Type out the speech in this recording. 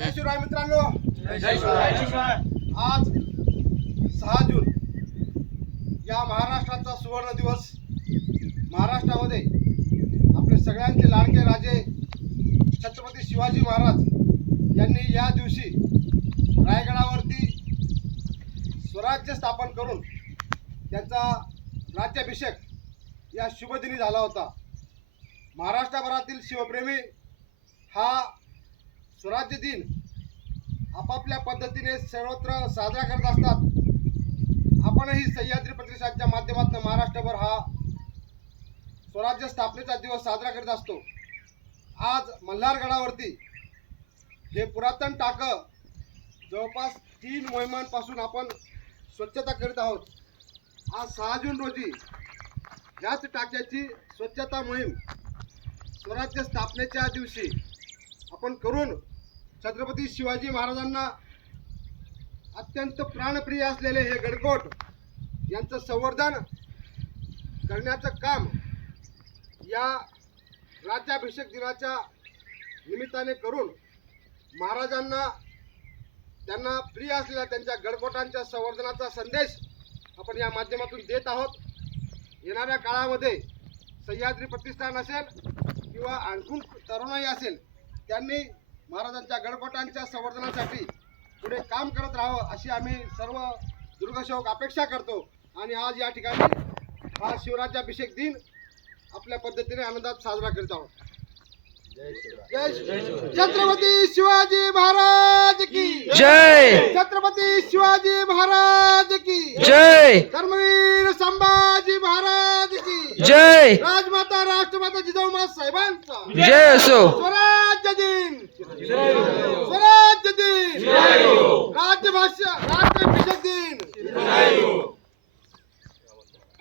जय शिवराय मित्रांनो. आज सहा जून या महाराष्ट्राचा सुवर्ण दिवस. महाराष्ट्रामध्ये आपले सगळ्यांचे लाडके राजे छत्रपती शिवाजी महाराज यांनी या दिवशी रायगडावरती स्वराज्य स्थापन करून त्यांचा राज्याभिषेक या शुभदिनी झाला होता. महाराष्ट्रभरातील शिवप्रेमी हा स्वराज्य दिन आपापल्या पद्धतीने सर्वत्र साजरा करत असतात. आपणही सह्याद्री प्रतिष्ठानच्या माध्यमातून महाराष्ट्रभर हा स्वराज्य स्थापनेचा दिवस साजरा करत असतो. आज मल्हारगडावरती हे पुरातन टाकं जवळपास तीन मोहिमांपासून आपण स्वच्छता करीत आहोत. आज सहा जून रोजी ह्याच टाक्याची स्वच्छता मोहीम स्वराज्य स्थापनेच्या दिवशी आपण करून छत्रपती शिवाजी महाराजांना अत्यंत प्राणप्रिय असलेले हे गडकोट यांचं संवर्धन करण्याचं काम या राज्याभिषेक दिनाच्या निमित्ताने करून महाराजांना त्यांना प्रिय असलेल्या त्यांच्या गडकोटांच्या संवर्धनाचा संदेश आपण या माध्यमातून देत आहोत. येणाऱ्या काळामध्ये सह्याद्री प्रतिष्ठान असेल किंवा आणखून तरुणाई असेल त्यांनी महाराजांच्या गडकोटांच्या संवर्धनासाठी पुढे काम करत राहावं अशी आम्ही सर्व दुर्गसेवक अपेक्षा करतो. आणि आज या ठिकाणी हा शिवराज्याभिषेक दिन आपल्या पद्धतीने आनंदात साजरा करीत आहोत. छत्रपती शिवाजी महाराज की. जय. छत्रपती शिवाजी महाराज की. जय. धर्मवीर संभाजी महाराज की. जय. राजमाता राष्ट्रमाता जिजाऊ साहेबांचा. जय असो. स्वराज्य दिन